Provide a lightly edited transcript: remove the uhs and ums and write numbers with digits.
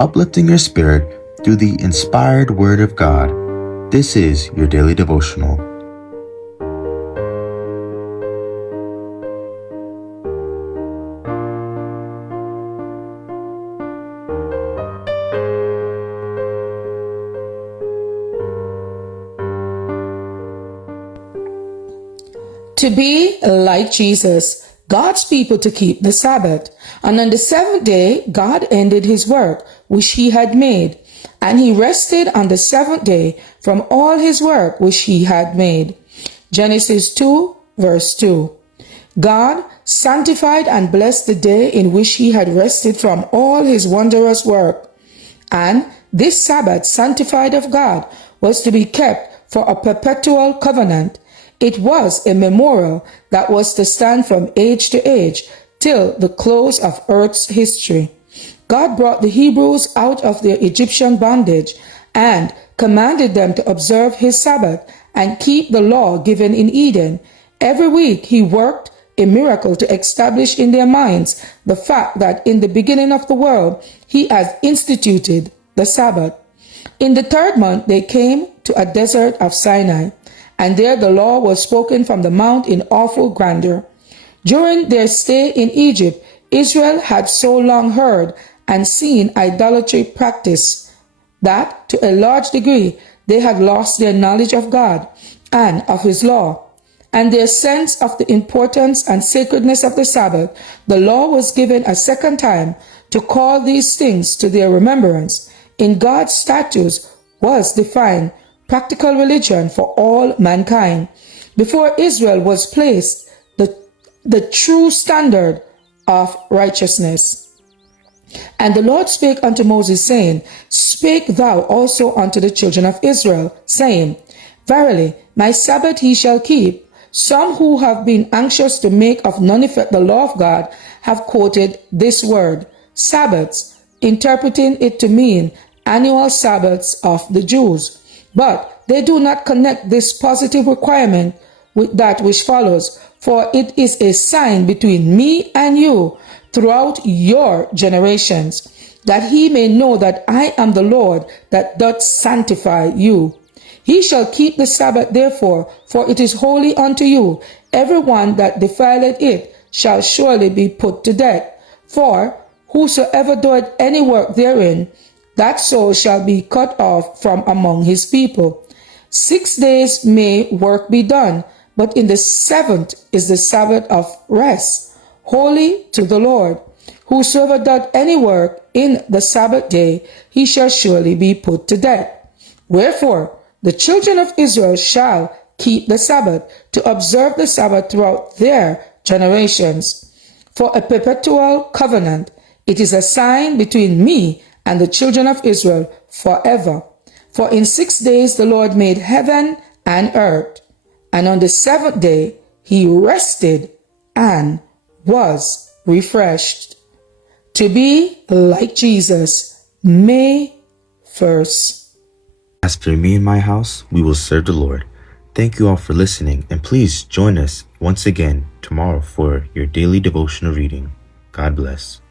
Uplifting your spirit through the inspired Word of God. This is your daily devotional. To be like Jesus, God's people to keep the Sabbath. And on the seventh day, God ended his work which he had made, and he rested on the seventh day from all his work which he had made. Genesis 2, verse 2. God sanctified and blessed the day in which he had rested from all his wondrous work. And this Sabbath sanctified of God was to be kept for a perpetual covenant. It was a memorial that was to stand from age to age till the close of earth's history. God brought the Hebrews out of their Egyptian bondage and commanded them to observe his Sabbath and keep the law given in Eden. Every week he worked a miracle to establish in their minds the fact that in the beginning of the world he had instituted the Sabbath. In the third month they came to a desert of Sinai, and there the law was spoken from the mount in awful grandeur. During their stay in Egypt, Israel had so long heard and seen idolatry practiced that, to a large degree, they had lost their knowledge of God and of his law, and their sense of the importance and sacredness of the Sabbath. The law was given a second time to call these things to their remembrance. In God's statutes was defined practical religion for all mankind. Before Israel was placed the true standard of righteousness. And the Lord spake unto Moses, saying, Spake thou also unto the children of Israel, saying, Verily, my Sabbath he shall keep. Some who have been anxious to make of none effect the law of God have quoted this word, Sabbaths, interpreting it to mean annual Sabbaths of the Jews. But they do not connect this positive requirement with that which follows, for it is a sign between me and you throughout your generations, that he may know that I am the Lord that doth sanctify you. He shall keep the Sabbath therefore, for it is holy unto you. Every one that defileth it shall surely be put to death. For whosoever doeth any work therein, that soul shall be cut off from among his people. 6 days may work be done, but in the seventh is the Sabbath of rest, holy to the Lord. Whosoever doth any work in the Sabbath day, he shall surely be put to death. Wherefore, the children of Israel shall keep the Sabbath, to observe the Sabbath throughout their generations, for a perpetual covenant. It is a sign between me and the children of Israel forever. For in 6 days the Lord made heaven and earth, and on the seventh day he rested and was refreshed. To be like Jesus, May 1st. As for me and my house, we will serve the Lord. Thank you all for listening, and please join us once again tomorrow for your daily devotional reading. God bless.